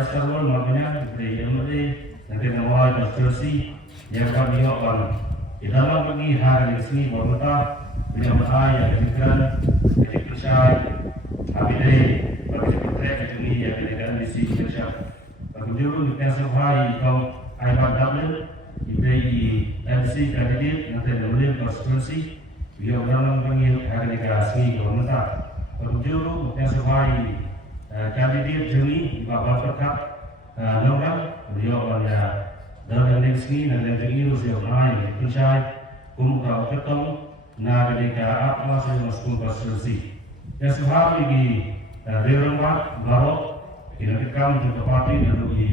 Istanbul makanya di Emre nanti nama konstitusi yang kami akan di dalam bagi hari ini pemerintah dengan bahaya pikiran kecerdasan habis bagi kita ini yang dengan misi kerja bagi dulu kita sampai kau ayat double di MC kandidat nanti melalui konstitusi beliau dalam bagi hari ini pemerintah bagi dulu kita sampai kandidat juni bapak tetap nomor beliau pada dalam sini dan jadi usia lain percaya kumpulan ketemu na ketika apa masih masuk konstitusi yang sehari di rumah baru kita rekam juga parti dan di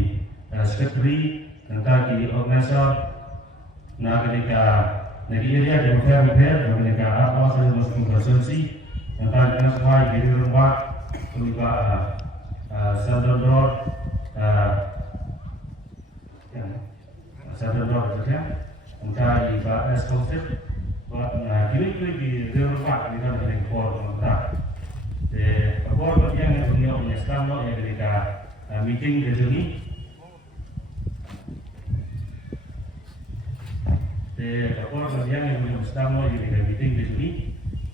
sekretari tentang di organisasi na ketika negara demokrat dan ketika apa masih masuk konstitusi tentang yang sehari di rumah juga Sadar saja untuk ibadah eksklusif buat kiri di rumah di dalam lingkup pemerintah. Apabila yang dunia Islam yang ketika meeting di sini, apabila yang dunia Islam yang ketika meeting di sini,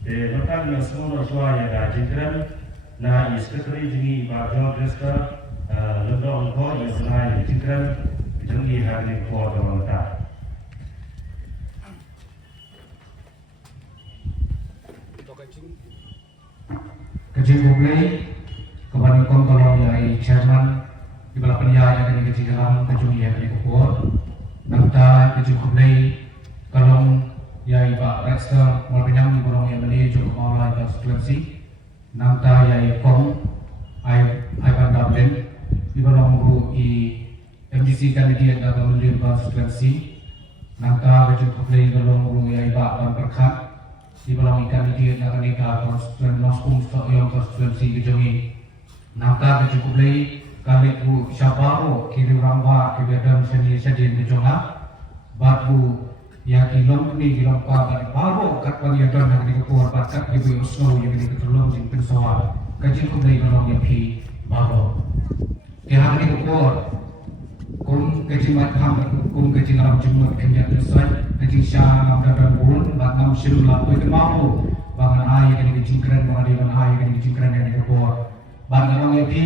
tentang semua soal yang diajarkan. Nah, sekretari jadi bagian register lembaga kau yang senai diajarkan jadi hari kau pemerintah. Kecil mulai kepada kalau dari chairman di bawah penjaya yang kecil dalam kecil yang dikubur, nanti kecil mulai kalau yang Pak Register mau pinjam di bawah yang beli cukup awal konstitusi. Nanta yai kong ai Dublin di bawah guru MDC kandidat dalam memilih konstitusi. Nanta kecil play dalam guru yai Pak Perkat di bawah kandidat dalam nikah konstitusi Moskung yang konstitusi kejongi. Nanta kecil play kali ku siaparo kiri ramba kebetulan seni sajen kejonga batu yang kilom ni kilom pa baru kat wali adon yang dikeluar bakat ibu usno yang dikeluar jin pensawal kajin ko dai nolong yang pi baru kaya ni dikeluar kung kajin mat ham kung kajin alam jumur kanya selesai kajin syam dan bulan bat nam sil lapu ke mau bangan ai yang dikecingkran bangan ai yang dikecingkran yang dikeluar bangan nolong yang pi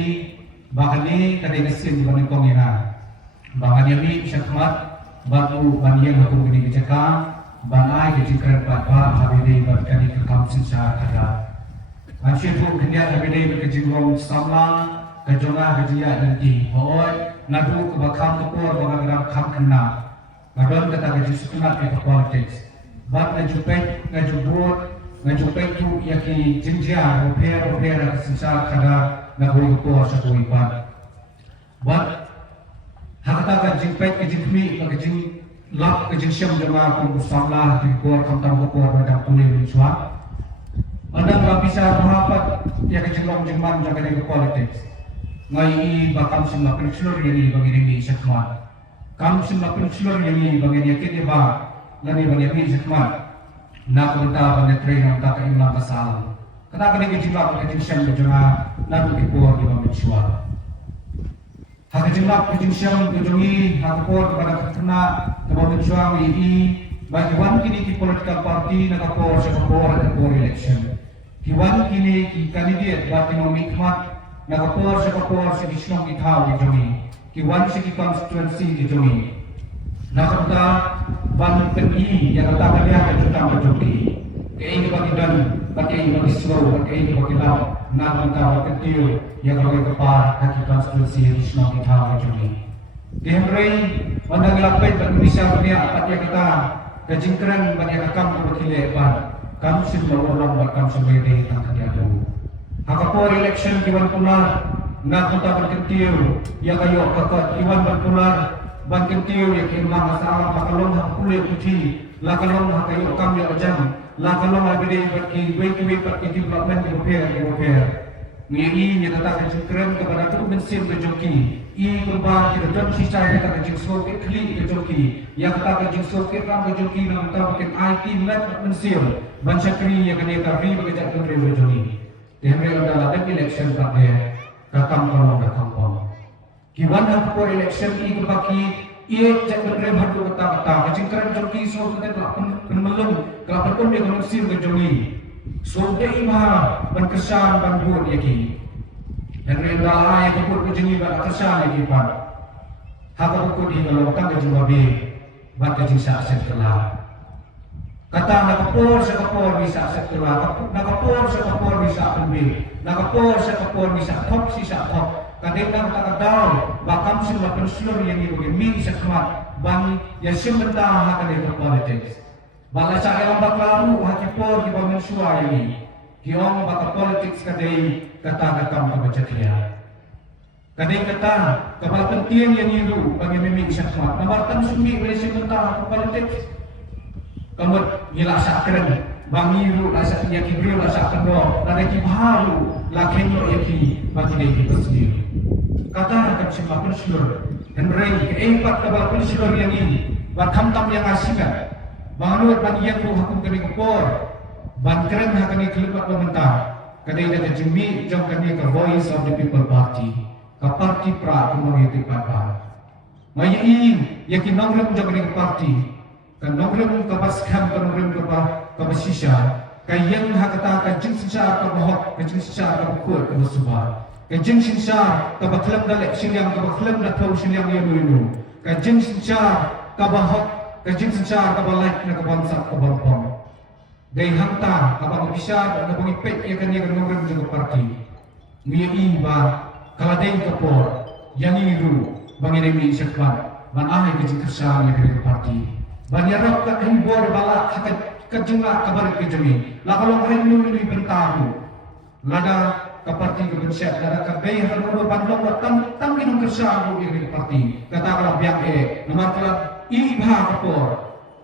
bahkan ni kadai mesin bangan kongina bangan yang pi syakmat batu banyak aku ini bicara banai kejikan pada hari ini berkali kekam sisa ada. Asyik tu kenyat hari ini berkejingong samlang kejonga kejia nanti. Hoi nadu kebakam tepur bangang kam kena. Madon kata keji sunat ke politics. Bat ngajupet tu yaki jinjia repair sisa ada nagu tepur satu ibat. Bat hakata kejing mi kejing lap kejing syam jemaah pengusahlah di kuar kantor kuar pada kulit mencuat. Anda lapisan rapat yang kejing long jemaah jaga dari politics. Ngai bakam semua pensiun yang bagi ini sekmat. Kam semua pensiun yang bagi yakin dia ba lani bagi yakin sekmat. Nak kita bagi train yang tak imam pasal. Kenapa ni kejing lap kejing syam jemaah nak di kuar di mencuat. Hak jenap kejing syam kejongi hakpor kepada kena kepada suang ini bagi wan kini di political party nakapor sekapor election kiwan kini ki kandidat bagi nomikmat nakapor sekapor sekisnong itaw kejongi kiwan seki constituency kejongi nakapta ban peni yang kata kalian kejutan kejongi kei bagi dan bagi bagi slow bagi bagi lau nak mentah ketiu yang bagi kepar kaki konstitusi Islam kita kejongi Dihemrei anda gelapet dan bisa berniat pada kita kejingkran banyak kamu berkilepan kamu semua orang bakam sebede tentang dia dulu. Hakapor election kiwan punar nak kita berkentiu ya kayo kakak kiwan berpunar berkentiu ya kimang masalah makalong hakule uji lakalong hakayo kam ya ajam lakalong abide berki wait berki development repair Ngi nya kata kejingkran kepada tu mesin kejoki kurban kita dan sisa kita kejing soket klik kejoki yang kata kejing soket ram kejoki nam ta pakai IT lab mensil bansakri yang kena tarbi bagi tak kena kejoki dihemre adalah election tak dia kakam kalau kakam pon Kiwan hak election i kebaki ia cek berdrem hadu kata-kata kecingkaran joki so kita penemelung kelapa dia konusir ke joki so dia imah berkesan banbuat yaki Henry Dalai kebut kejengi ban kesan yaki pan hak kebut di kalau kan kejeng babi ban kejeng sakset kelah kata nakapor bisa sakset kelah nakapor bisa penbil nakapor bisa top sisa top kadang tak tahu bahkan sudah pensiun yang ibu ini sekemat bang yang sebentar akan itu politik. Balas saya lambat lalu hati por di bawah suara ini. Kiong bakal politik kadai kata kamu kebaca dia. Kadai kata kepala penting yang ibu bagi mimik sekemat. Namartan sumi boleh sebentar politik. Kamu gila sakren bang ibu rasa dia kibril rasa kedua. Nada kibaru lakinya yaki bagi dia itu sendiri. Kata akan semakin seluruh dan mereka keempat kabel seluruh yang ini bahkan tam yang asikan bangunut bagian tu hakum kami kepor bangkren hakani kelipat pemerintah kadai dah kejumi jom kami ke voice of the people party ke parti pra community pada maya ini yakin nongrim jom kami ke parti kan nongrim ke paskam kan nongrim ke basisya kayan hakata kajing sisa ke bahok kajing sisa ke bukur ke basubah kajing sinsar kabaklam dalek silyang kabaklam na tau silyang yanu kajing sinsar kabahok kajing sinsar kabalak na kabansak kabampong day hanta kabang bisar na pangipet ya kanya kanongren juga parti nguya iba kaladeng kapor yang iru bangiremi sekban ban ahay kajing kersang ya kanya parti ban yarap ka hibor balak hakat kajing la kabarik kajami lakalong hay nuli bentahu lada parti kebencian dan kabeh harus bandung tam minum kersang di parti kata kalau biang nomor kelab ibah kapor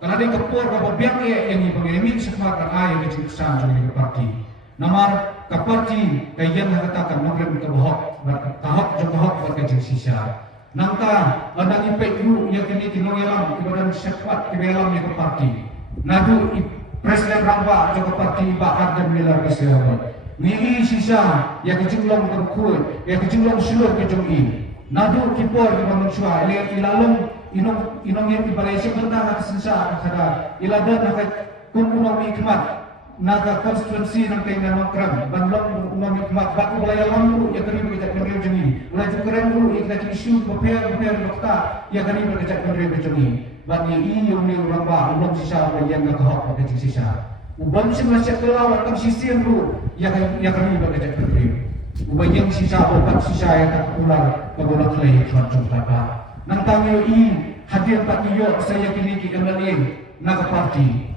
kalau dia kapor kalau biang yang pengirimi sekemat air di kersang di parti nomor ke parti kajian katakan nomor ke bohok tahap jumlah berkecil sisa nangka ada ipek dulu yang kini tinong yalam kepada sekemat kebelam yang ke parti nadu presiden ramba juga parti bahar dan milar kesehatan Mili sisa yang kejumlah berkuat, yang kejumlah seluruh kejumlah. Nadu kipor di manusia, ilalong inong yang ibalai sebentar sisa kada iladan nakat kununong hikmat naga konstituensi ng kay nanongkram banlong kununong hikmat baku balaya lambu yang kami berkecak menriw jeni ulay jengkeren dulu yang kita isu beper dokta yang kami berkecak menriw jeni bagi iyong ni ramba ulong sisa yang nakahok ng sisa ubang siya kelawat ang sisiyan ro yang kami berkecak menriw ubang yang sisa obat sisa yang terpular pagulang lay transong tapa nang tangyo hadir tak niyo saya kini ki MLA nakaparti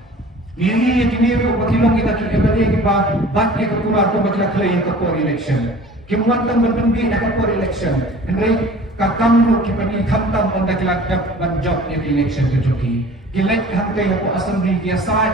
ini kini ro bakilong kita ki MLA ki ba bat ya kepular to bakila clay ka for election kimuatan berpendi na ka for election henry kakamro ki pani khamtam on dakila ban job ya election ke joki kilek hangkay ko assembly ki sa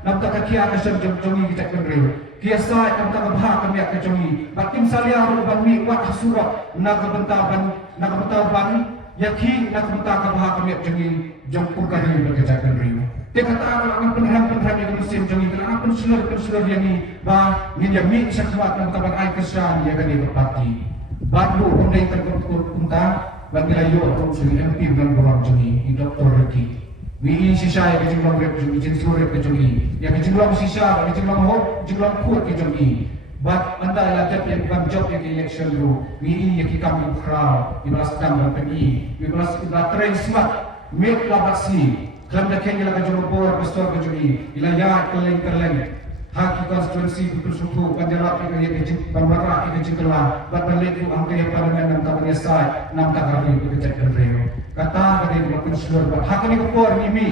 namta ka kiya ka jongi kita kenrew kiasa ang takabha kami ak jongi batim salia ro ban mi wat hasura nagabentaban yakhi nakabenta kabha kami ak jongi jongpung kari berkejakan riu te kata ang penham yang musim jongi kana pun seluruh yang ni ba nginjami sakwat ng taban ay kesan ya gani berparti baru undai terkumpul punta bangilayo ang suri MP dan borang jongi Dr. Reki Wi sisa yang kejumlah rep jumlah surat kejumlah yang kejumlah sisa kejumlah hok jumlah kuat kejumlah but anda latih yang bukan job yang election dulu wi yang kita mengkral ibalas dan PNI ibalas train smart make labasi kerana kenya laga jumlah bor besar kejumlah ilayah keleng haki konstituensi betul-betul panjang yang kejumlah bermarah yang kejumlah but balik itu angka yang parlemen dan kabarnya say nam takari berkecak berrew kata dari makin seluruh hak ini kepor ini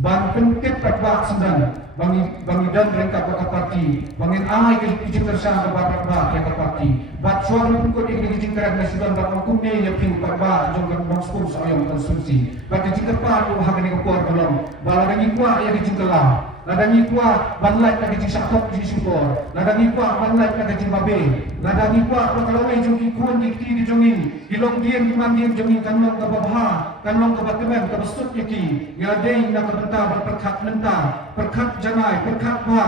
bang pentit perbak sendan bangi dan rengkap ke parti bangin ai ke kijing tersang ke bapak ke parti bat suara pun ini kijing kerana sudah bak hukumnya yang ping perbak jongkan bang skul sayang konsumsi bat kijing kepat hak ini kepor belum baladang ikwa yang kijing kelam ladang ikwa banlai ke kijing sakop kijing syukur ladang ikwa banlai ke kijing babe ladang ikwa kalau jongi kuan dikti jongi hilong diam dimandir jongi kanlong ke babha kanlong ke batemen ke besut yaki ngadei nak bentah berperkat mentah perkat janai perkat ba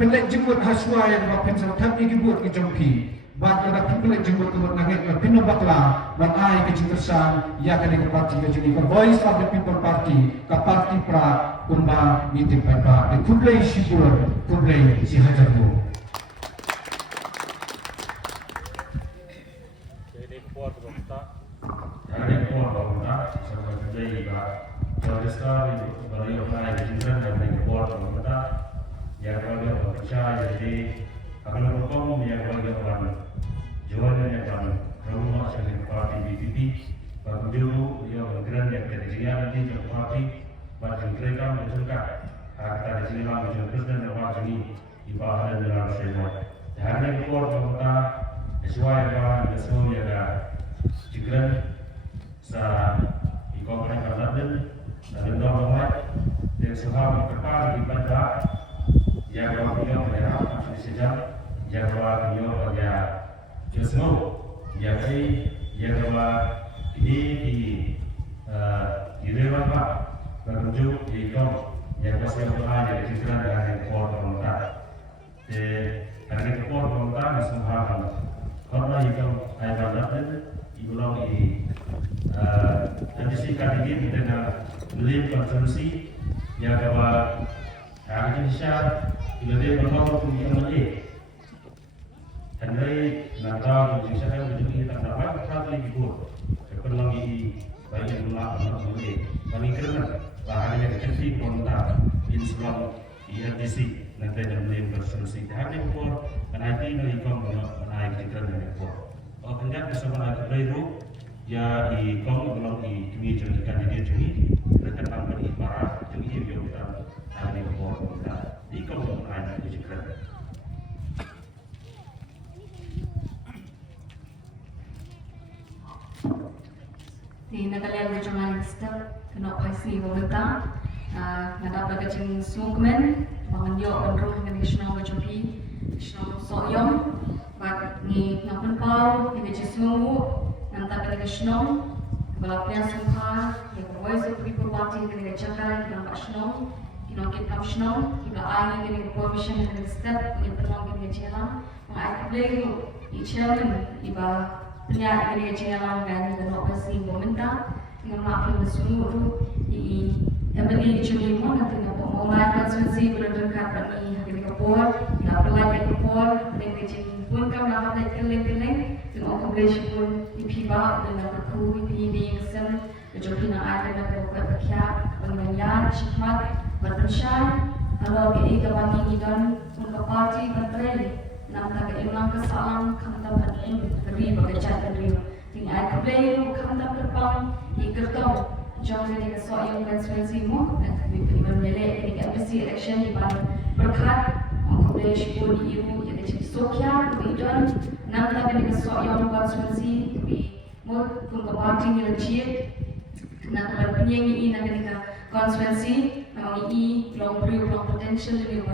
pendek jemput haswa yang bapen sautan iki buat ki jompi bat ada people jemput ke nangit pinu bakla bat ai ke cintersan ya ke di parti ke jadi voice of the people party ke parti pra kumba meeting pada de kublai sibur kublai si hajarmu jadi kuat berita ada kuat berita sebagai jadi bah jadi sekali beliau mulai dijelaskan dari kuat berita yang beliau percaya jadi akan hukum yang beliau orang Jualan yang kami rumah sebagai parti BPP, baru dulu yang bergerak yang kerja nanti jadi parti, baru mereka menunjukkan harta di sini lah menjadi presiden dan wakil ini ibadah dalam semua. Dan yang keluar kita sesuai dengan semua yang juga sa ikonan kaladan dan doa dan sebab kepala ibadah yang beliau merah masih sejak yang beliau pada Jesmo, yang ini di dewan pak menuju di kom yang pasti berada di sekitar dari kota pemerintah. Dari kota pemerintah disembuhkan. Karena itu ayat dan ibulang di antisikan ini dengan beli konsumsi yang bahwa hari ini syarat lebih bermakna punya lebih. Andai nada di sana menjadi terdapat kali ibu, sepenuh ini banyak mulai mengambil. Kami kerana bahan yang kecil kontak Islam IRDC nanti dalam bersolusi. Hari ini nanti nanti kau menaik kita dengan itu. Oh kendak bersama lagi baru ya di kau belum di kami jadikan dia jadi mereka tanpa ibarat jadi dia kita hari ini kita di kau menaik kita. Di negara regional kita kena pasti pemerintah nada berkecing slogan bangun yo bentuk nasional berjumpi nasional soyong bak ni ngapen pau ni semua nanta nasional balapnya semua yang voice of people party ni cakap yang nasional kinokit nasional kita ai ni permission ni step ni perang ni jalan ai play ni chairman iba penyak ini jalan dan demokrasi pemerintah dengan maafkan semua di MLA cuma mana tengah mulai konstitusi berdekatan kami hari kapur ya pelai kapur dengan jin pun kami dapat keleng-keleng dengan operasi pun dipiba dengan berku di kesem kejadian ada dengan berkah dengan hikmat berpesan kalau ini kami dan untuk parti berperan nampak imam kesalahan kami dapat beri bekerja beri tinggal kebeli kami dapat berpang ikertong jangan jadi kesoal yang konstitusi mu dan kami beri bermelek ketika besi election di mana berkat kebeli syukur di ibu yang jadi sokya kemudian nampak jadi kesoal yang konstitusi kami mu pun keparti ni legit nampak penyanyi ini nampak konstitusi kami long beri long potential lebih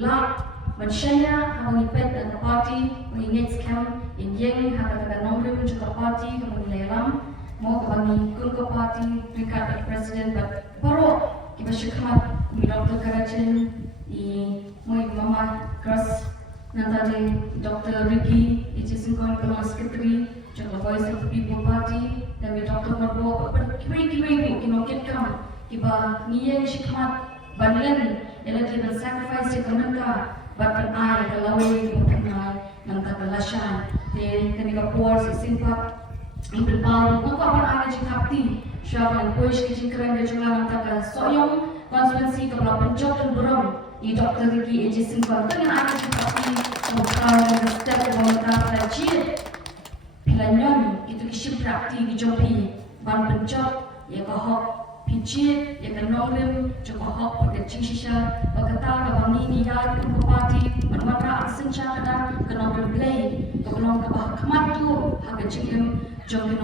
lah Manusia kami pet dan parti mengingat scam yang kata nomor juga parti kami lelang mau kami kun parti dekat presiden baru kita syukur kami doktor Karajan di mama keras nanti Dr. Ricky itu singkong kami sekretari juga voice of people party dan Dr. Marbo berkiri-kiri kinokit kami kita niat syukur banding yang sacrifice mereka bahkan ai kalau bukan nanti belasan di ketika puas simpak implementasi untuk apa ada jikapti siapa yang push kecingkran dan juga nanti soyong konsumensi kepala pencot dan burung di Dr. Ricky Eji simpak dengan ada jikapti bukan dan step pemerintah rajin pilanyon itu kisah prakti di jopi ban pencot yang kahok picit yang kenalin cukup hak pada cisisa berkata bahwa ini dia itu parti bermatra senca dan kenalin play kenalin kebah kematu hak kecilin jom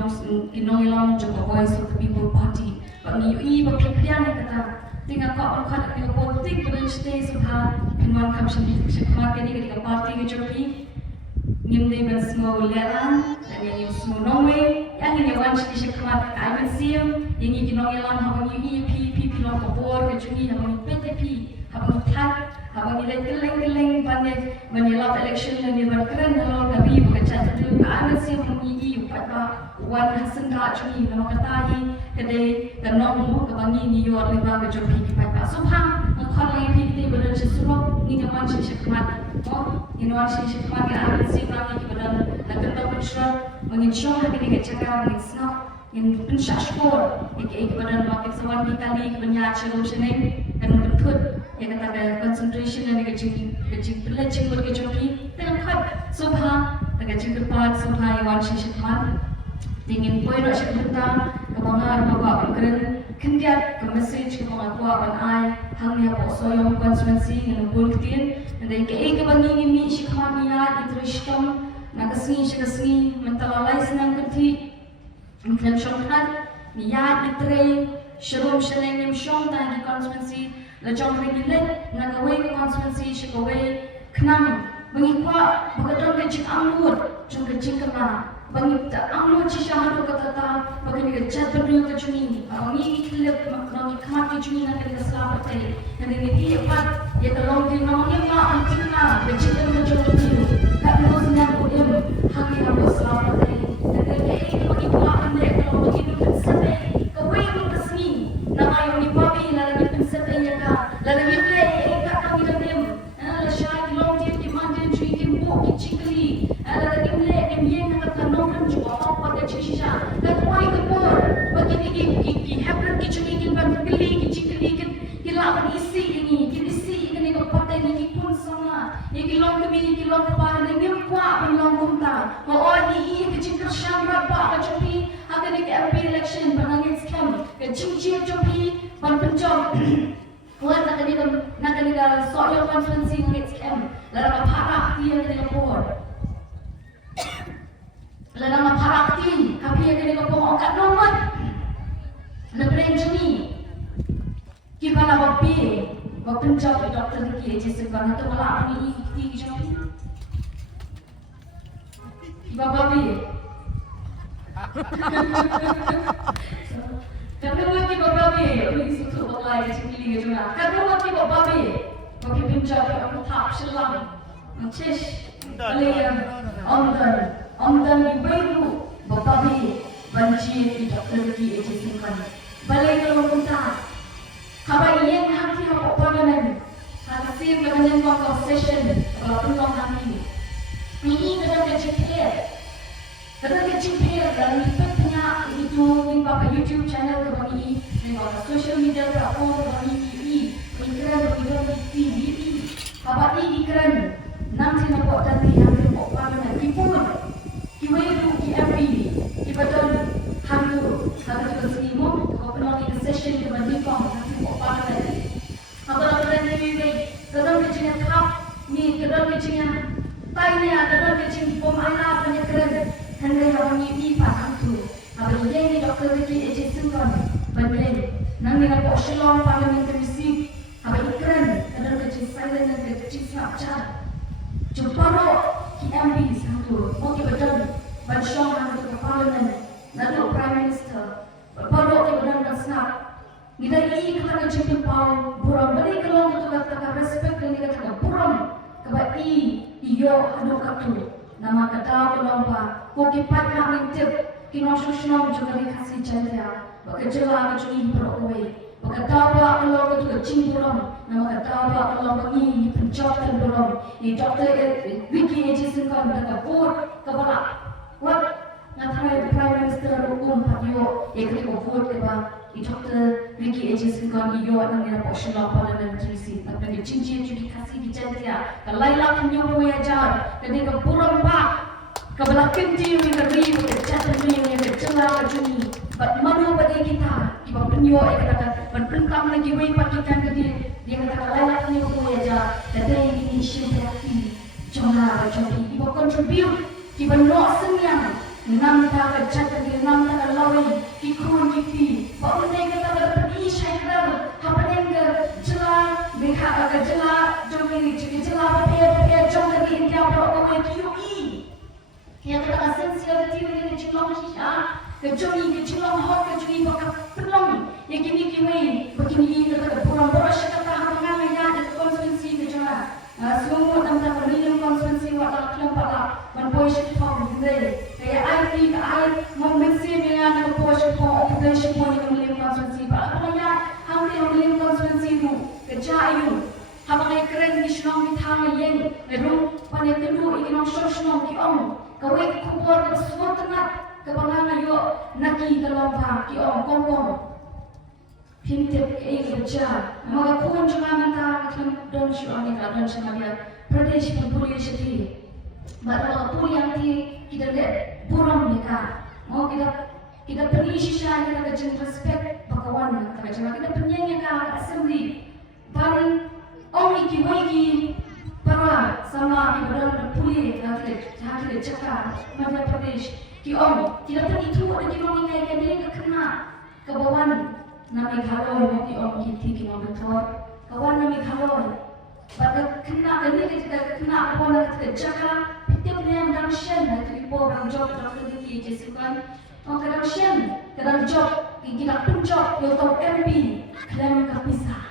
kenalin cukup voice of the people party bagi UI berpikirnya kata tinggal kau berkat dengan politik dengan stay subhan kenal kami sekemat ini ketika parti kejopi ngimdi ben semua uliran dan yang semua nongwe yang ini wanci di sekemat I museum yang ini nongwe lam habang ini PP pilon kapur kejungi habang PTP habang tat Habang nilai keleng banyak election dan dia berkeren kalau kami bekerja tu ada sih mengiyi pada wan hasan rajuni kalau katahi kedai kenong mu kebangi ni yo riba ke jopi pada subhan ngkhan lagi kita berada sesuatu ni kaman syekmat ini wan syekmat yang ada sih kami kita berada bersyukur menginsyah kini kecakap mengisnah yang pensyashkur kepada wakil sewan kita ni kebanyakan solution dan betul yang kata concentration dan kecil belajar berkecuali tengah subhan kecil depan subhan yang syekmat ingin poin asyik tentang kebangar bawa berkeren kendiat ke message ke pengakuan ai hang ni apa soyong konsumensi yang bulletin dan kebangi ini syekmat niat interestом nak kesini mentalalai senang kerti Mungkin syongkan niat itre shalom shaleng yang syong tadi konsumensi lejong regulate nak away konsumensi syekaway kenam mengikwa begadang kecil anggur jung kecil kena bangita anggur cisyahan kata bagi kerja berdua kecuni ini klip nak kemat kecuni nak kita selamat tadi dan ini tiap ya kalau di namanya mak antina kecil kecil tak harus nak udah hati harus selamat tadi dan ini bagi Tuhan kalau begitu pensetai kau yang kesini nama yang dipakai lalu pensetai ya kak lalu dia kak kami dalam lalu syai long dia di mana cuci kimbo kicikli lalu dia yang kata nongkrong juga apa dia sisa dan kau kepor bagi ki hebron kicikli kan beli kicikli kan hilang isi ini kau pakai ini pun sama ini long kami long kepala ini kuat long kumta oh ini kecil kerjaan berapa kecuali akan di election panangin scam kecil jopi pan pencom buat nak dia soal konferensi ngit scam lalu parah dia kena por lalu parah dia tapi dia kena por angkat nomor lebih jeni kita nak bapi pencom doktor di KJ sekarang tu malah ini di jopi babi Tapi waktu babi, ini suatu orang yang cakap lagi juga. Tapi waktu babi, waktu penjara aku tak selam, macam belian, ondan di baru babi banci di dokter lagi ejekan. Balik kalau kita, kabar yang hati apa pandangan, hasil pandangan conversation kalau penuh hati. Ini kadang kecil dan lipatnya itu lingkup YouTube channel kami, lingkup social media platform kami iklan TV, apa ini iklan nanti nak buat tadi yang berbuat pada kipun, kiwairu KMP, kibadan hantu kesinimu, kau pernah di session kami nanti buat pada tadi. Apa lagi kadang kecilnya kap, ni kadang kecilnya tanya, kadang kecil pemain penyekeren. Hendak yang ini paham tu. Apa ini doktor lagi ejen kan? Banding. Nanti nak buat shalom parliamentary seat. Apa iklan? Kadang kecil silent dan kecil Snapchat. Jumpa lo KMP satu. Okey betul. Bansyong hantu ke parlimen. Lalu prime minister. Baru okey betul dan snap. Kita ini kata kecil pau buram. Balik kalau kita kata respect dan kita kata buram. Kebat iyo adu katu. Nama kata pelompa, koki patna mintip, kinosusno juga dikasih jaya, bekerja kecuri berokoi, berkatawa kalau itu kecing belum, nama katawa kalau ini pencapaian belum, ini doktor Vicky Ejison kan berkata vote kepala, what? Nanti Prime Minister hukum patio, yang vote kepala, ini doktor Vicky Ejison kan iyo nanti nak posisi parliamentary seat, tapi kecing juga dikasih jaya, kalau lain penyuruh ajar, ketika buram Kebelakan dia yang beri kejahatan dia yang kecelah kecuni. Bagaimana pada kita? Ibu penyuh kata, berpentang lagi wei pakikan ke dia kata layak ni aku aja. Dan ini isu berarti janganlah jadi ibu contribute. Ibu nak senyang. Nam tak kejahatan dia, nam tak lawai. Ikut kipi. Baru dia kata berpergi syaitan. Apa yang kejelah, mereka kejelah. Jom ini jelah apa jom lagi India berapa QE. Yang kata sincerity dengan kecilong sisa, kecuri kecilong hot kecuri bakal pelong. Yang kini begini kata kurang beras kata hangat ya dan konsumensi kecilong semua tentang berilim konsumensi waktu kelompok lah mempunyai form sendiri. Kayak IT, membenci dengan mempunyai form occupation pun yang berilim konsumensi. Apalagi hampir berilim konsumensi itu kerja itu. Hampir keren di senang di tangan yang gedung pada kedua ingin senang di kawai kubur semua tengah kebangan yuk naki terlompat di kongkong. Hintip kerja, maka pun cuma minta don syuani don sama dia Pradesh pun boleh jadi. Baru pun yang kita lihat burung mereka, mau kita pergi sisa kita kerja respect bakawan kita penyanyi kita assembly, dan iki wiki para sama kita boleh kita cakap Madhya Pradesh kita pergi itu ada di mana kita kena kebawan. Nami Khaloi mati kita kena betul. Kawan nami Khaloi. Pada kena ini kita kena apa nak kita jaga. Setiap yang dalam shen itu ibu orang job dalam kita jesikan. Orang dalam shen dalam job kita pun job yaitu MP klaim kepisah.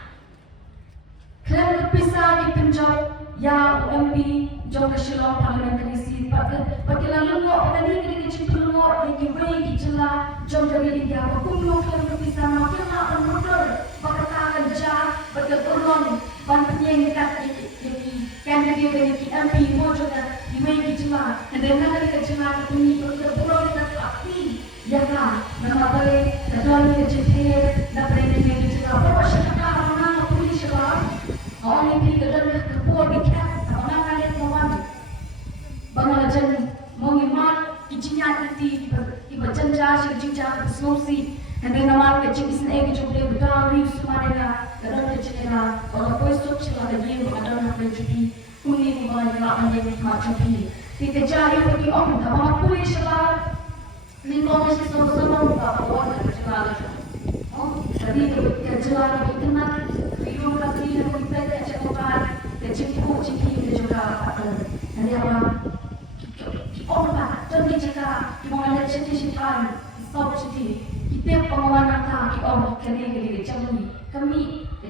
Klaim kepisah di penjob ya MP job kesilong parliamentary seat. Pada lalu pada ini kita cipta yang kita jelah job dari India. Kumlo klaim kepisah nak turun bantunya dekat candidate dari MP mau juga dimana cuma dan dari kecuma ini turun dekat api ya kan nama boleh dalam kecil dapat ini juga apa sekarang orang polis sekarang orang ini dalam kepor dekat orang ada kawan banglajan mengimat kijinya di berjanji sejak solusi dan nama kecil isne kecil boleh berdari semua dalam kecilnya, orang polisuk celah lagi ada nak menjadi kuning banyak yang macam ini. Kita cari pergi kalau polis celah, ni komisi sama-sama bawa celah lagi. Jadi kecilnya kita nak hidup lagi yang kita cakap, kecil kita juga ada. Jadi apa? Dan kita di mana cerita stop cerita. Kita pengawalan kita kali kami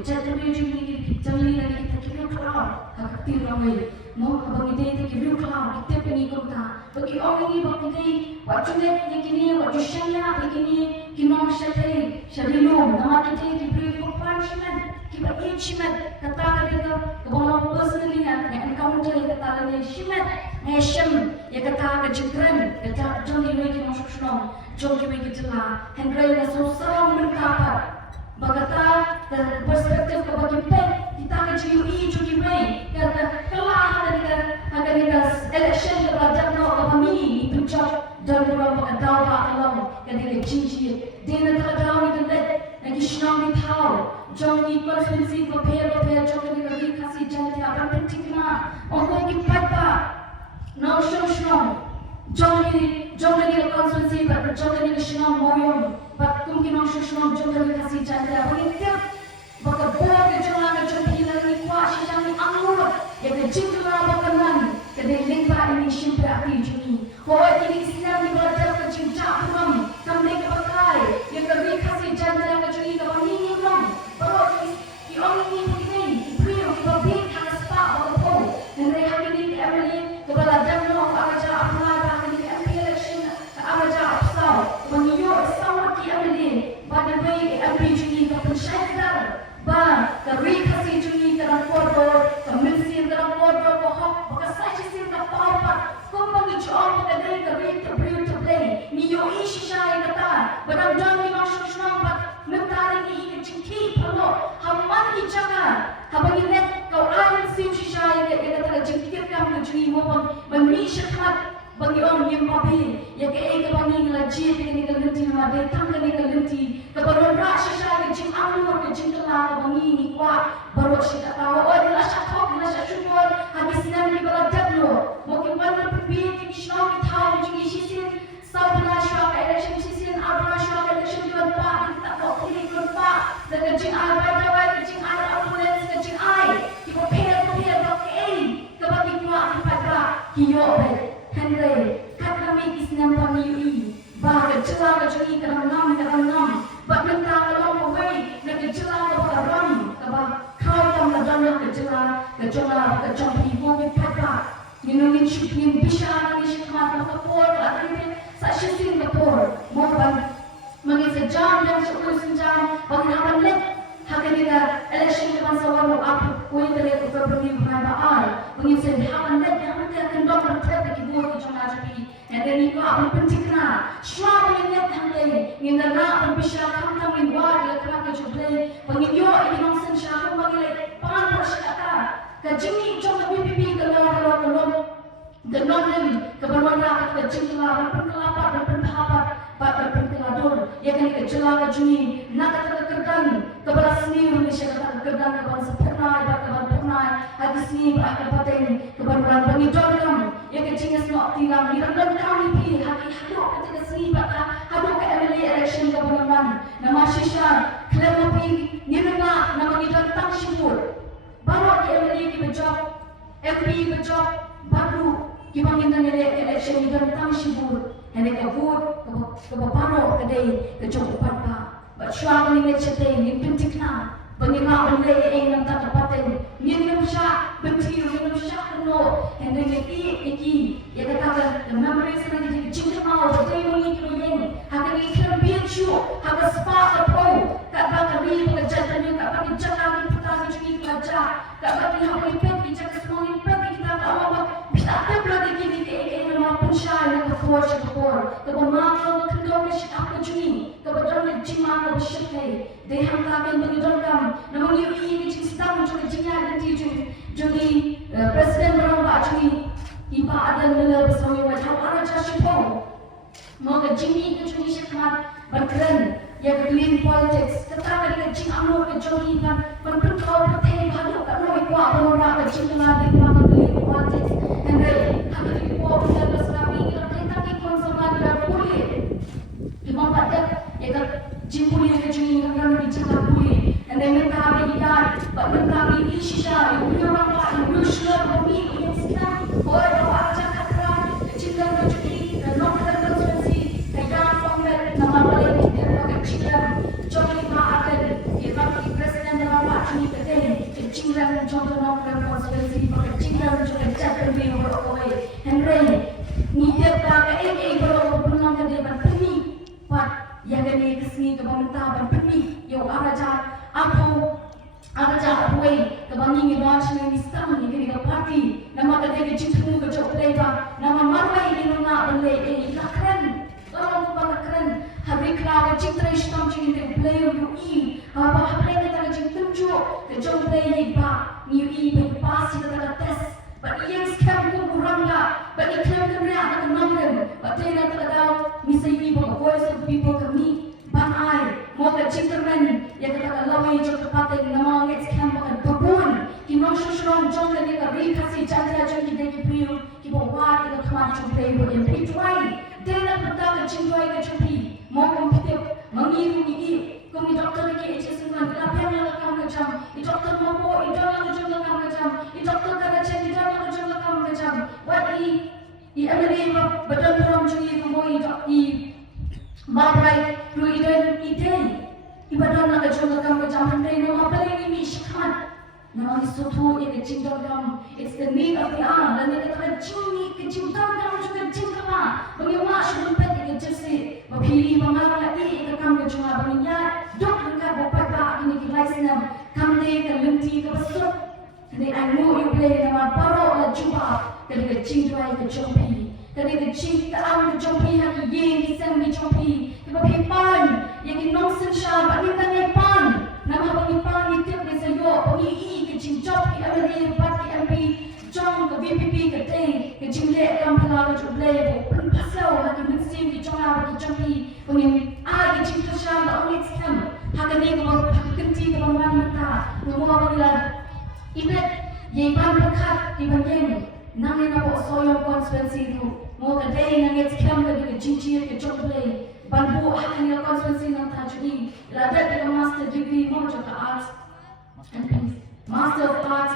jadi jumlah lagi kita kira kelar kakak ramai mau abang kita kira kelar kita pengikut bagi orang ini bagi kita waktu yang kini waktu syariah kini kinong syariah nama kita diberi punishment kita punishment kata kita kebawa personally yang encounter kata ini shimat nation ya kata kejengkeran kata jangan lagi masuk senang jangan lagi jelah Henry Nasrullah mendapat bagata perspektif kebagian kita akan jadi cuci bayi kata kelah akan kita election berlajar no kami pencap dan orang berdawa alam yang kita cici dia nak tahu itu lagi senang tahu jangan konferensi prepare jangan kita kasih jangan apa pentingnya orang kita no senang jangan kita konferensi jangan kita senang moyong mungkin orang senang jangan kita kasih jangan wanita baka buat kejualan kejualan ini kuat sedang dianggur yang kejualan bakalan kedai lingkar ini simprati juni kau ini Islam ni belajar kejualan pun kami kepakai yang kami kasih jangan kejualan kau ini orang baru di orang ini beri kita beri harus pak apa dan mereka ini kembali belajar orang aja apa ini election aja apa mengiyo sama kembali pada bayi ambil juni kau pensyaitan dari kasih juni dalam koridor, kemensi dalam koridor, bahwa sahaja sih tak apa. Kau mengijar dari terplay. Niyo isi saya kata, berang jangan masuk senang, mentari ini jengki perlu, hamman ijaga, habang ini kau ayat sim saya kata jengki kamu juni mohon menisyakat. Bagi orang yang papi, ya ke bangi lagi dengan kelenti nama datang dengan kelenti. Kebaruan rasa saya jing amur ke jing telah bangi ni kuat. Baru saya tahu oh dia syatok dia syukur habis nanti beradat lo. Mungkin mana pergi di Islam tahu jing sisin sabna syok election sisin abna syok election jual pak kita kau pilih jual pak dengan jing ai baca jing ai ambulans ke jing ai. Kita pihak kebagi kuat pada kiyo Henry, kami Islam paniui, bah kecelah kecuri kerana bah mentang kalau mawai nak kecelah kalau ram, bah kau yang nak kecelah kecola kecompi mo papa ngin ship ngin bisha ngin ship ma ka por adri sa shisin ka por mo ban mangin sa jam dan sa usin jam bang haban let hakanira election ka sa walo up ko intele ko problem ba ai mangin sa haban let haban ka doktor theta ki bo ki chona japi and then you go pentikna strong in that hamle in the na bisha kam in war la kama ke chule bangin yo in sen sha ko bangin pan prashata ka jini choma bibi ka la the non-living, the Barwana, the Chingla, the Punkalapa, the Punhapa, but the Punkalador, Yakan, the Chilaka Juni, Nakata Kurdan, the Barasni, the Shaka Kurdan, the Bansapurnai, the Bampurnai, had the sleep, Akapatin, the Barwan, when you don't come, Yakan is not the Lam, you don't come, you have to sleep, Hadoka Emily election, the Barwan, Namashisha, Clemopi, Nirana, Namanita Tamshipur, Barok Emily, give a job, MP, the job, Baru. Kibang kita nilai election ni kan tang sibur, hendak vote, kebaparo kedai kecukupan pa. Bersyukur ni cete ni pentingna, pengingat benda yang nam tak dapatin. Ni nam syak benci, ni nam syak keno, hendak iki, ya kata the memories yang jadi cinta mau, betul ni kini, hakan ni kelebihan syu, hakan spark apa, kat bakari pengejar ni, kat bakari jalan ni pertama jadi pelajar, kat bakari hakan ipet, kita semua ipet kita tak awak. Tapi berada kini ke nama pensyai yang kepor, kepemangau kendor mesyik apa juni, kebetulan jima ke bersyukai, deham kami mengidolkan, namun ini sistem juga jinya dan juni presiden berambak juni, iba ada mula bersama wajah orang jasipong, maka jini ke juni syakmat berkeren, yang clean politics, tetapi dengan jing anu ke juni kan, penperkau perteng hadu kat noi kuat berora ke jing lagi kuat clean politics. Henry, kami di bawah belas kami kita konsumen dan pulih. Di mana ada yang jimpuli yang juni yang bicara pulih. And then mereka kami ikan, mereka kami isya, ibu orang tua, ibu sudah kami yang sekitar, boleh doa aja katakan, cinta berjudi, dokter konsultasi, yang pamer nama balik dan pakai cinta, jodoh akan kita presiden dalam waktu ini kedai, cinta jodoh dokter konsultasi, pakai cinta juga jatuh di bawah. Henry, ni dia tak ini kalau berenang ke dia berpeni, pat yang ini kesini ke pemerintah berpeni, yo araja apa way ke bangi launch ni sistem ni ke parti, nama kedai ke cintu ke jauh leba, nama marwai ni nak beli keren, orang tu keren, hari kelak cinta sistem cinta play UI, apa play kita cinta ke jauh leba, UI berpas kita tes. But yang scam pun kurang lah. But yang claim kerja ada nombor. But dia nak tahu misi people, voice of people kami, bangai, mau ke cintaman yang kata lawai jauh tepat yang nama orang scam bukan babun. Kita susah jauh dari kari kasih jangan jauh kita kipiu, kita bawa kita kemana jauh playboy yang pituai. Dia nak tahu cintai ke cupi, mau kompetitif, mengiru ni. Kami doktor lagi HSC kan, kita pernah lakukan macam, doktor mampu, idol lakukan macam, doktor kata cakap idol lakukan macam, what i ambil betul betul jadi kemui i mabai lu idol ide, ibadah lakukan macam, hendak nama paling ini syikat, nama itu yang cinta kamu, it's the need of the hour, dan yang kata cumi kecintaan kamu juga cinta lah, bagaimana sebelum peti kecil pilih mengarah ini kamu cuma berinya dok dekat beberapa ini license kamu ke lenti ke besar jadi I know you play nama baru lah jumpa jadi kecintai ke jompi jadi kecintaan ke jompi hari ini sen di jompi tapi pan yang nonsen syar bagi tanya pan nama bagi pan itu ke sayo bagi kecintai ke amri parti MP Jom ke VPP ke day ke jumlah kampala ke jumlah pasal lagi mesti di jumlah bagi jompi punya ke cinta syar tak boleh scam hakan ni kalau kenti kalau mata semua bila ingat yang berkat di bagian nang yang nak soyong konspirasi itu mau ke day nang scam ke cincin ke jumlah bantu hakan yang konspirasi nang tajuni ada dengan master degree mau juga arts and peace master of arts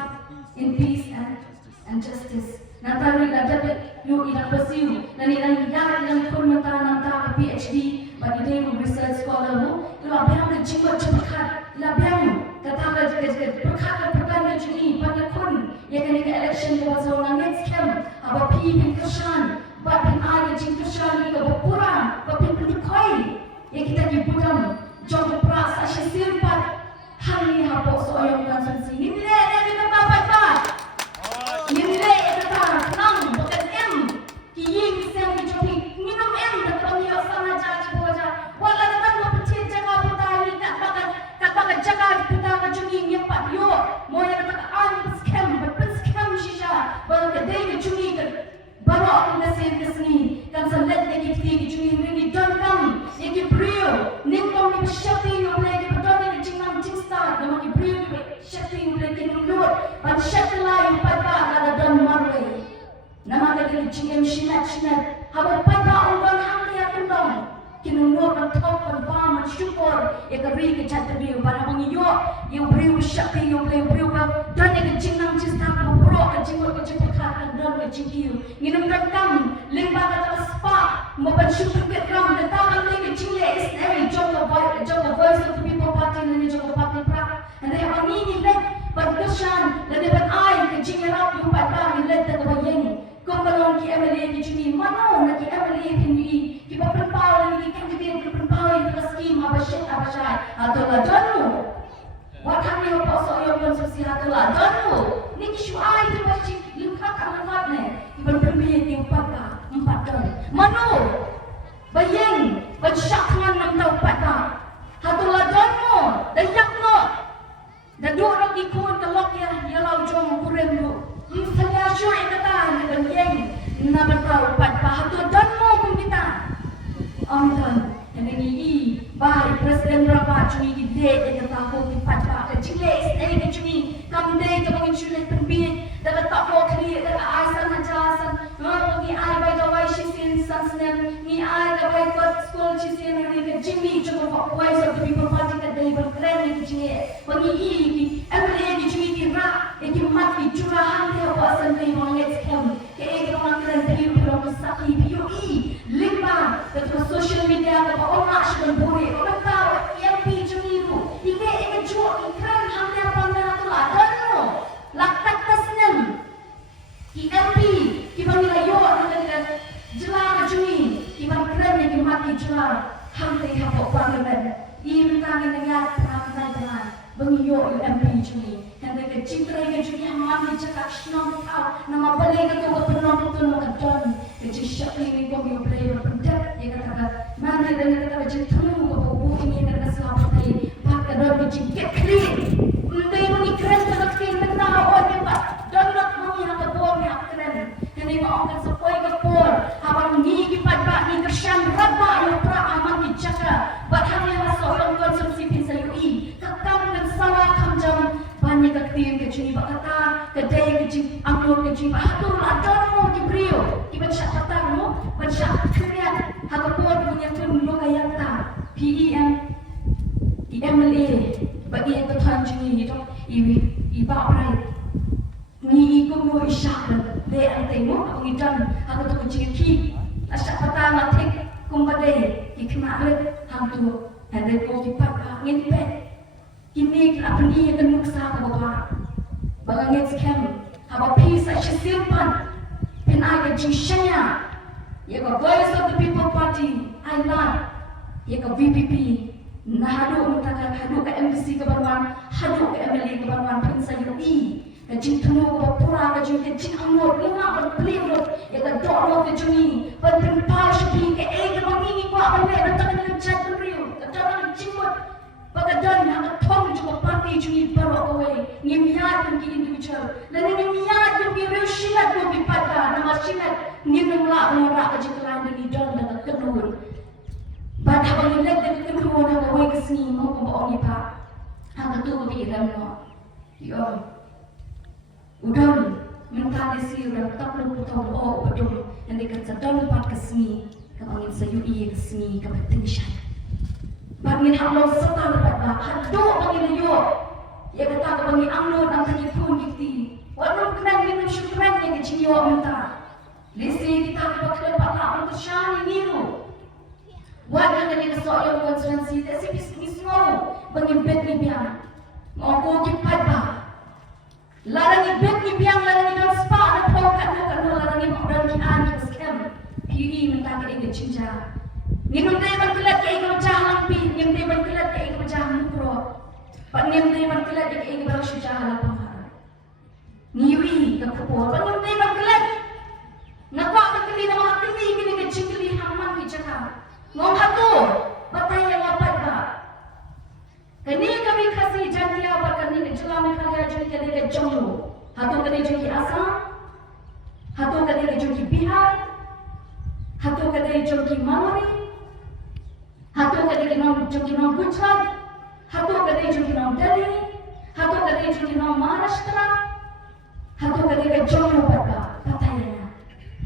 in peace and justice. Nanti ada you ina pursue, nanti yang pun mentah PhD, bagi dia research scholar mu, itu apa yang jinggot cepat, itu apa yang kata berkat berkat ni, banyak pun election ke pasal nangit scam aba pi pin kesan bat pin ai jing kesan ke pura bat pin koi ya kita di budam jom prasa sisir pat hari hapo soyong dan sensi ni le kita dapat pat ni le kita nang bukan em kiying sen di jopi minum em dan panggil sama jaji boja wala dan mo pecin jaga putai kat bagat jaga putai ka jungi nyepat yo mo ya kata an scam but scam shisha baru ke dei jungi ke baru aku nasi kesini kan selet lagi tinggi jungi ni don kam iki brio ning kom ni shakti yo lagi betul ni jingam jingsta nama ki brio ni shakti yo lagi nunut pan shakti lai pada ada don marwe nama ka ni jingam shinat haba pada ungkan hang ya kendong kinunut pan top pan ba man syukur ya ka ri ke chat brio pada mangiyo yo brio shakti yo brio ka don ni jingam jingsta ka bro ka jingor ka jingor ka don ka jingkiu nginum don kam limba ka spa mo ban syukur ke ram da tangan lagi jingle is every job of voice of the people party ni job of party pra and they have ni let but kushan dan they ban ai ke jingle rap yu pat ba ni let da bayeng kom balon ki emily ki juni mano na ki emily ki ni ki ba pan power ni kan ki pan power ni scheme abashai atola donu what have you also your conception atola donu ni ki shuai tu ba chi limka kan ne ki ban permi ni empat don mano bayang bersakman nam tau pada hatulah donmo dayak no dadu nak ikut kelok ya lau jom kurem lu saya syui kata ni bayang na betau pada hatu donmo pun kita amdan yang ini bai presiden berapa cumi di date yang kata aku di pada kecilai ini cumi kam date kau insulit penbin dapat tak mau clear dapat aisan hajasan ni ai bai dawai shisin sansnem ni ai ka bai kot school shisin ni ke jimmy chuko ko wise of the people party ka dai bar kren ni jinge wani i ki every ki jimmy ki ra e ki mat ki chura han de ko assembly mo let's come ke e ko man kren tari pro ko saki POE limba ke social media ka ko ma shon buri ko ta MP jimmy ru ike e jo ki kren han de pa na to la no lakkat tasnem ki MP ki bangila yo jelar jumi iman keren yang mati jelar hamte hapok parlimen ini tangan dengan perangkat dengan bengiyo UMP jumi yang mereka cinta yang jumi hamam di cakap senang kau nama balik itu berpenuh betul makadon kecil syakli ini kau biar beli berpendak yang kata mana dan kata macam temu kau buku ini yang kata selamat hari makadon kecil get clean untuk ini keren sangat clean kata orang hebat don nak mengira kebor yang keren yang ini orang sepoi kebor abang ni kipat bak ni kersyam rabba yang pra aman di jaka bahan yang rasa orang konsumsi pinsayui kekam dan salah kamjam banyak ketim kecini bak kata kedai kecil anggur kecil bak hatur adonmu kibrio kibat syak katamu baca kerian hakapur punya tun loka yang tak PEM EMLA bagi yang ketuan juni itu iba prai ni ikut mo isyak le antemo ang idan ang to kecil asyak pertama tik kumbade ikmalet hantu and then ko kipat angin pet kini kelapani akan muksa ka bapa bangangit scam haba pisa simpan pen aga jishanya ya ko voice of the people party I love ya ko VPP na hadu mutaka hadu ka MDC ka barman hadu ka MLA ka barman pen sa UI kecil tunu ko pura kecil kecil anggur lima berpelin ya ka dolo kecuni berpempal shopping ke ke mangi ko apa ne datang dengan chat beriu datang dengan cimut pagadan hak thong jo party juni baru kowe ngimiat yang ki individual dan ngimiat yang ki real shinat ko bi pada nama shinat nginem la ora kecil lain dan idon dan kenur pada bang lek dan kenur hak kowe kesini mau ko ni pa hak tu bi ram no yo udon mentali si udah tak perlu tahu oh betul yang dekat sedang part kesini kemangin sayui kesini kepentingan bangin hamlo serta pada hadu bangin yo ya kata kemangin amlo dan tadi pun gitu walau kena minum syukuran yang kecil yo minta lisi kita pakai pada untuk syani niru buat yang tadi kesok yang konferensi tapi bisnismu bangin bet libian mau kipat bah larang ibet ni biang larang idon spa kat orang ni orang kian ke scam PE mentah ke ingat cinta nginum dia berkelat ke ingat macam lampi nginum dia berkelat ke ingat macam mukro pak nginum dia berkelat ke ingat bersyukur lapang niwi ke kupo pak nginum dia berkelat nakwa ke kini nama kini kini ke cikli hamam ke cakap ngom hatu batai yang apa ba kini kami kasih janji apa kini ke celami kali aja kini ke jomlo hatu kini jadi Assam hatu kini jadi Bihar hatu kini jadi Maluri hatu kini jadi Gujarat hatu kini jadi Delhi hatu kini jadi Maharashtra hatu kini ke jomlo pada pataya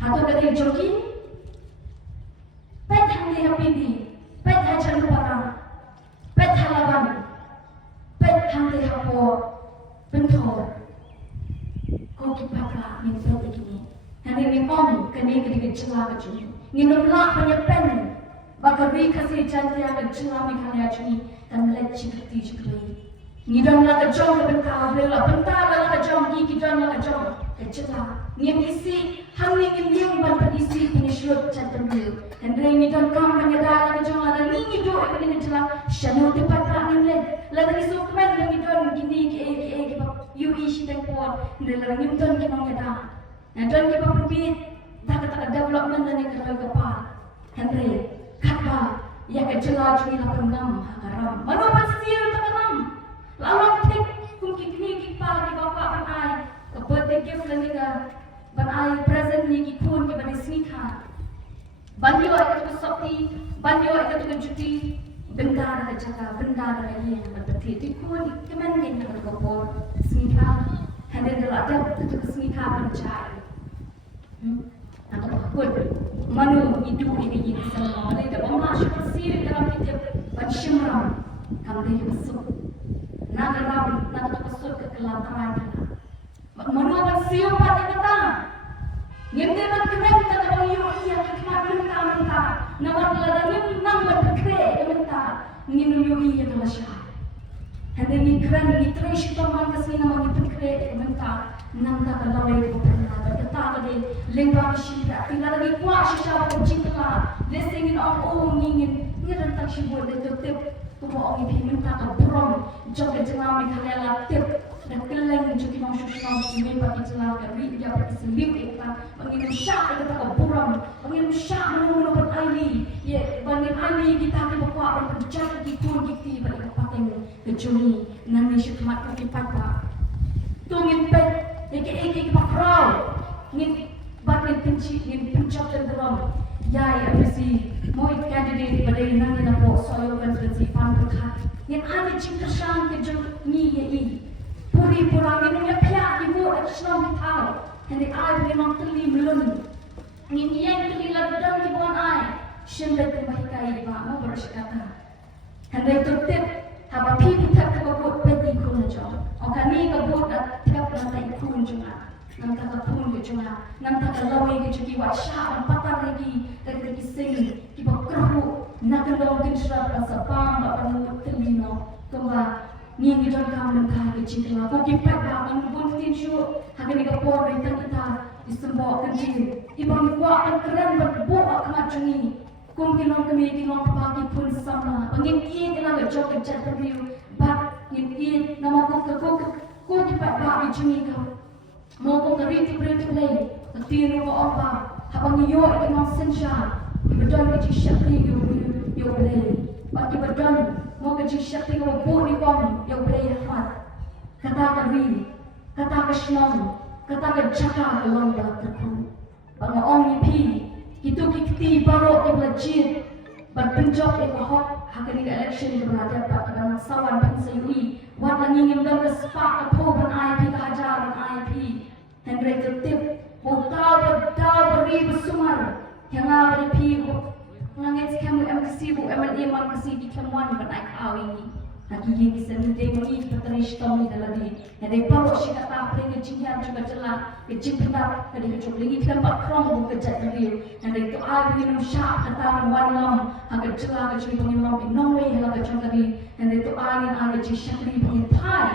hatu kini jadi pet hangi hapidi pet hajan parang pet halaban pet hangi hapo bentor kau kipapa ni seperti ini. Hari ni om kini kini celah kecil. Nginum lah punya pen. Bakari kasih janji akan celah mikanya cuni dan let cikti cikti. Ngidam lah kejong bentar, bela bentar lah kejong gigi dan lah kejong kecelah. Ngin isi hangi ngin ban isi punya shot jantan dulu. Hendra ngidam kam menyedar lah kejong ada ni do akan ini celah. Shanu tepat tak ngin let. Lalu sukmen ngidam gini ke UI Singapore dalam Newton kita mengada. Dan kita berbit tak development dan yang terlalu kepal. Henry kata ia kejelas juga penam haram. Mana pasir tak penam. Lalu tik mungkin ni kita di bawah banai. Birthday gift lagi ke banai present ni kita pun kita di sini kan. Banyo itu kesakti, banyo itu kejuti. Benda ada cakap, benda ada yang berarti itu pun kemen yang berkopor singkap, hendak ada itu singkap mencari. Atau pun manu hidup ini semua mereka bermasuk sir dalam hidup bersyukur kami masuk. Nagaram nak masuk ke kelantaran. Manu bersiul pada kita. Ngemde berkemen kita orang yang mentah. Nama ladangnya nama berkre mentah. Nginum yoi yang telah hendak ni keren ni trash taman kasih nama ni berkre mentah. Namda kalau itu pernah berkata pada lengkap syirah. Tinggal lagi kuat syirah bercinta. Lesingin orang ingin ni rentang syibur dan tetap tubuh orang ini mentah keburam. Jauh jenami kalian tip. Dan keleng juga kita masyarakat sendiri bagi celah dari dia bagi sendiri kita mengingat syak kita keburam mengingat syak menunggu aili ya bagi aili kita berkuat berjalan di pun kita bagi kepaten kejuni nanti syukmat kaki papa tungin pet eke pakrau ngin bagi penci ngin pencap dan beram ya abisi moi candidate pada nanti nak buat soal konferensi pan berkat ngin ada cinta sang kejun ni ya puri purang ini pihak ibu Islam kita hendak air memang teli melun ini yang teli ladang di bawah air syembet kebahikai pak mau bersyakata hendak tertib haba pi kita kebut peti kun jom orang ni kebut tiap lantai kun juga nampak kun juga nampak lawi ke jadi wasya patah lagi dari sing kita keruh nak kendong tin serap rasa pam bapak teli no kembali ni kita kamu dan kami cinta. Kau kipat kami pun tinju. Hanya ni kapor rentan kita disembah kenci. Ibang kuat keren berbuat macam ni. Kau kinong kami kinong pagi pun sama. Pangin ini kita nak jauh kerja terbiu. Bak ini nama kau kipat kami cumi kau. Mau kau keriti lagi. Tiru kau apa? Habang iyo kinong sensya. Berdoa kecil syakri yo boleh. Bagi berdoa. Mau kerja syakti kau boleh kau yang boleh hafal. Kata kami, kata kesenang, kata kejaka dalam belakangku. Bagi orang ini, itu kita baru belajar berpenjok ekor hak ini election berada pada dalam sawan pensayui. Warna ingin dalam sepak atau IP kehajar IP. Henry tertib, hotel beribu sumar yang ada di ngangit kamu MKC bu MLA MKC di kemuan berai kau ini. Lagi yang kisah ni mengi petanish tahu ni dalam ni. Yang bawa si kata pergi cinta juga jelas. Kecil benar dari kecil lagi tempat kerong bekerja dulu. Yang itu air minum syak kata warlam agak jelas kecil pengilam di Norway hela kecil tadi. Yang itu air kecil syakri pengipai.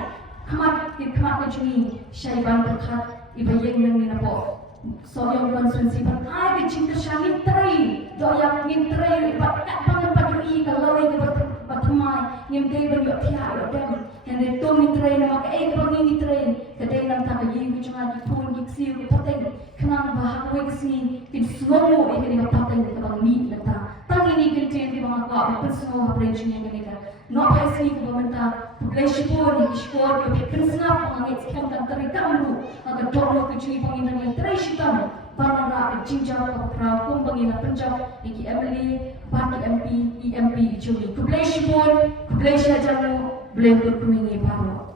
Kemat kecil ni syaiban berkat ibayeng yang ni nabo. Soyong konstruksi berkait dengan kesyami teri, doyak ngin teri, bakat pangan padui kalau ini bertemai, ngin teri berjok tiada dem, yang itu ngin teri nama ke bang ngin teri, kedai nam tak lagi cuma di pun giksi pateng, kenang bahak wiksi, kid slow ini dengan pateng ke bang mi letak, tang ini kecil di bang aku, personal operation yang ini kan, not hasil ke pemerintah, population pun di sekolah, pensar pengangit sekian kan teri kamu, agar dorong kecil penginan yang teri Tam parang rapi jinjau ke perahu pengina penjau iki Emily parti MP EMP cumi kublai shibun kublai shajamu boleh berkuingi baru